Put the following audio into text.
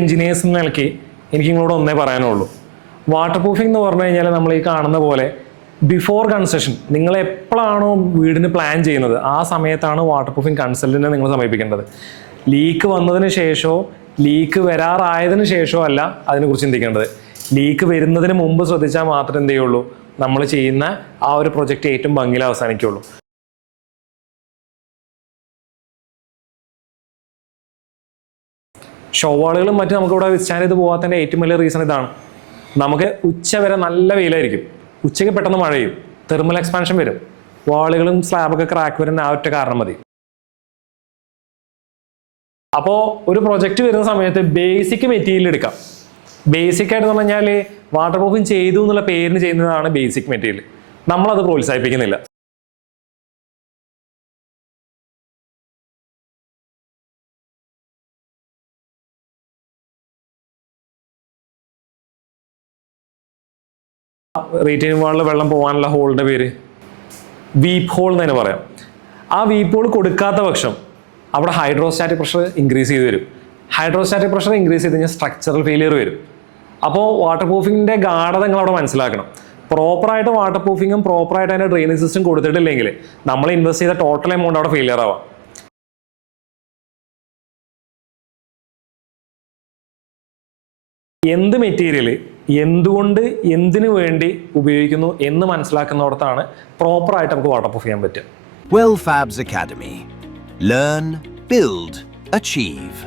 Engineers എന്ന നിലയ്ക്ക് എനിക്ക് നിങ്ങളോട് ഒന്നേ പറയാനുള്ളൂ. വാട്ടർ പ്രൂഫിംഗ് എന്ന് പറഞ്ഞു കഴിഞ്ഞാൽ നമ്മൾ ഈ കാണുന്ന പോലെ ബിഫോർ കൺസ്ട്രക്ഷൻ നിങ്ങൾ എപ്പോഴാണോ വീടിന് പ്ലാൻ ചെയ്യുന്നത് ആ സമയത്താണ് വാട്ടർ പ്രൂഫിംഗ് കൺസൾട്ടന്റിനെ നിങ്ങൾ സമീപിക്കേണ്ടത്. ലീക്ക് വന്നതിന് ശേഷമോ ലീക്ക് വരാറായതിനു ശേഷമോ അല്ല അതിനെക്കുറിച്ച് ചിന്തിക്കേണ്ടത്. ലീക്ക് വരുന്നതിന് മുമ്പ് ശ്രദ്ധിച്ചാൽ മാത്രമേ എന്ത് ചെയ്യുള്ളൂ നമ്മൾ ചെയ്യുന്ന ആ ഒരു പ്രൊജക്റ്റ് ഏറ്റവും ഭംഗിയിൽ അവസാനിക്കുള്ളൂ. ഷോവാളുകളും മറ്റും നമുക്കിവിടെ വിസ്റ്റാൻഡ് ചെയ്ത് പോകാത്തതിൻ്റെ ഏറ്റവും വലിയ റീസൺ ഇതാണ്. നമുക്ക് ഉച്ച വരെ നല്ല വെയിലായിരിക്കും, ഉച്ചയ്ക്ക് പെട്ടെന്ന് മഴ ചെയ്യും, തെർമൽ എക്സ്പാൻഷൻ വരും, വാളുകളും സ്ലാബൊക്കെ ക്രാക്ക് വരുന്ന ആ ഒറ്റ കാരണം മതി. അപ്പോൾ ഒരു പ്രൊജക്റ്റ് വരുന്ന സമയത്ത് ബേസിക് മെറ്റീരിയൽ എടുക്കാം. ബേസിക് ആയിട്ട് പറഞ്ഞു കഴിഞ്ഞാൽ വാട്ടർ പ്രൂഫിംഗ് ചെയ്തു എന്നുള്ള പേരിന് ചെയ്യുന്നതാണ് ബേസിക് മെറ്റീരിയൽ. നമ്മളത് പ്രോത്സാഹിപ്പിക്കുന്നില്ല. റീറ്റെയിനിങ് വാളിൽ വെള്ളം പോകാനുള്ള ഹോളിൻ്റെ പേര് വീപ്പ് ഹോൾ എന്ന് തന്നെ പറയാം. ആ വീപ്പ് ഹോൾ കൊടുക്കാത്ത പക്ഷം അവിടെ ഹൈഡ്രോസ്റ്റാറ്റിക് പ്രഷർ ഇൻക്രീസ് ചെയ്ത് വരും. ഹൈഡ്രോസ്റ്റാറ്റിക് പ്രഷർ ഇൻക്രീസ് ചെയ്ത് കഴിഞ്ഞാൽ സ്ട്രക്ചറൽ ഫെയിലിയർ വരും. അപ്പോൾ വാട്ടർ പ്രൂഫിങ്ങിൻ്റെ ഗാഢത നിങ്ങൾ അവിടെ മനസ്സിലാക്കണം. പ്രോപ്പറായിട്ട് വാട്ടർ പ്രൂഫിങ്ങും പ്രോപ്പറായിട്ട് അതിൻ്റെ ഡ്രെയിനേജ് സിസ്റ്റം കൊടുത്തിട്ടില്ലെങ്കിൽ നമ്മൾ ഇൻവെസ്റ്റ് ചെയ്ത ടോട്ടൽ എമൗണ്ട് അവിടെ ഫെയിലിയർ ആവാം. എന്ത് മെറ്റീരിയൽ എന്തുകൊണ്ട് എന്തിനു വേണ്ടി ഉപയോഗിക്കുന്നു എന്ന് മനസ്സിലാക്കുന്നിടത്താണ് പ്രോപ്പറായിട്ട് നമുക്ക് വാട്ടർ പ്രൂഫ് ചെയ്യാൻ പറ്റുക. Well Fabs Academy. Learn, build, achieve.